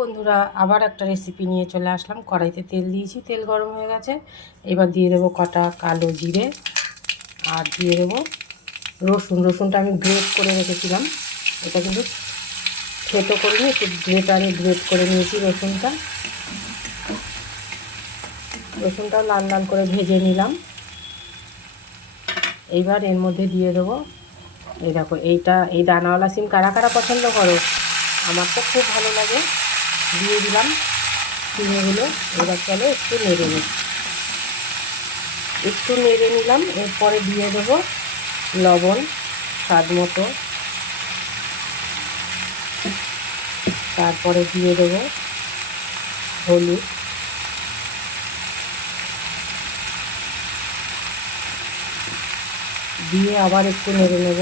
বন্ধুরা, আবার একটা রেসিপি নিয়ে চলে আসলাম। কড়াইতে তেল দিয়েছি, তেল গরম হয়ে গেছে। এবার দিয়ে দেবো কটা কালো জিরে আর দিয়ে দেবো রসুনটা আমি গ্রেট করে রেখেছিলাম। এটা কিন্তু থেতো করে নিয়ে একটু গ্রেট করে নিয়েছি। রসুনটাও লাল লাল করে ভেজে নিলাম। এইবার এর মধ্যে দিয়ে দেবো, এই দেখো, এই দানাওয়ালা সিম কারা কারা পছন্দ করো? আমার তো খুব ভালো লাগে। দিয়ে দিলাম সিমগুলো। এবার চলো একটু নেড়ে নিলাম। এরপরে দিয়ে দেবো লবণ স্বাদ মতো, তারপরে দিয়ে দেবো হলুদ, দিয়ে আবার একটু নেড়ে নেব।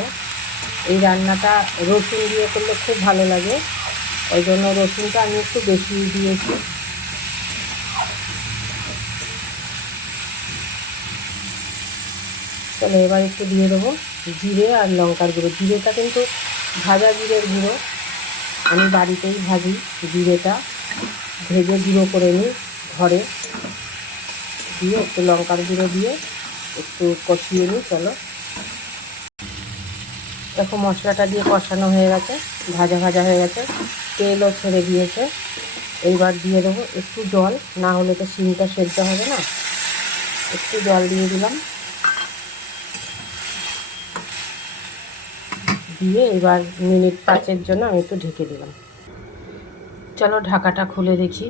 এই রান্নাটা রসুন দিয়ে করলে খুব ভালো লাগে, ওই জন্য রসুনটা আমি একটু বেশি দিয়েছি। চলো এবার একটু দিয়ে দেবো জিরে আর লঙ্কার গুঁড়ো। জিরেটা কিন্তু ভাজা জিরের গুঁড়ো, আমি বাড়িতেই ভাজি। জিরেটা ভেজে গুঁড়ো করে নিই ঘরে, দিয়ে একটু লঙ্কার গুঁড়ো দিয়ে একটু কষিয়ে নিই। চলো দেখো, মশলাটা দিয়ে কষানো হয়ে গেছে, ভাজা হয়ে গেছে, তেলও ছেড়ে দিয়েছে। এইবার দিয়ে দেবো একটু জল, না হলে তো শিমটা সেদ্ধ হবে না। একটু জল দিয়ে দিলাম, দিয়ে এবার মিনিট 5 জন্য আমি একটু ঢেকে দিলাম। চলো ঢাকাটা খুলে দেখি।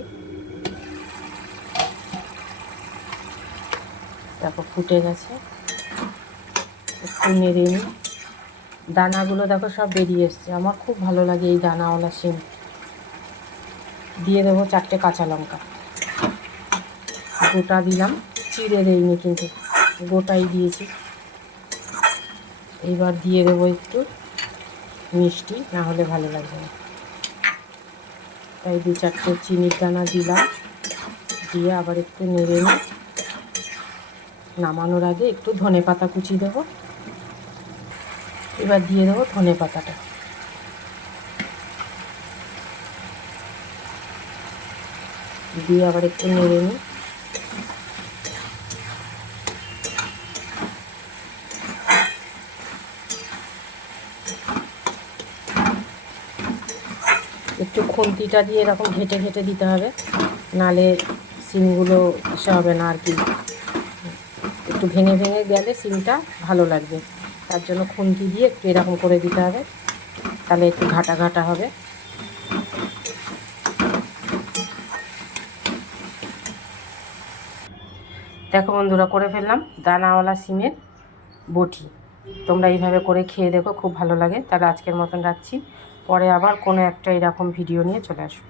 দেখো ফুটে গেছে। একটু নেড়ে নিই। দানাগুলো দেখো সব বেরিয়ে এসছে। আমার খুব ভালো লাগে এই দানাওয়ালা শিম। দিয়ে দেবো 4টে কাঁচা লঙ্কা, গোটা দিলাম, চিড়ে দেইনি কিন্তু, গোটাই দিয়েছি। এইবার দিয়ে দেবো একটু মিষ্টি, না হলে ভালো লাগবে না, তাই 2-4টে চিনির দানা দিলাম। দিয়ে আবার একটু নেড়ে নিই। নামানোর আগে একটু ধনেপাতা কুচি দেবো। এবার দিয়ে দেবো ধনেপাতাটা, দিয়ে আবার একটু নেড়ে নিই। একটু খুন্তিটা দিয়ে এরকম ঘেটে দিতে হবে, নালে সিমগুলো ইসে হবে না আর কি। একটু ভেঙে গেলে সিমটা ভালো লাগবে, তার জন্য খুন্তি দিয়ে একটু এরকম করে দিতে হবে, তাহলে একটু ঘাটা হবে। দেখো বন্ধুরা, করে ফেললাম দানাওয়ালা সিমের বটি। তোমরা এইভাবে করে খেয়ে দেখো, খুব ভালো লাগে। তাহলে আজকের মতন রাখছি, পরে আবার কোনো একটা এরকম ভিডিও নিয়ে চলে আসবো।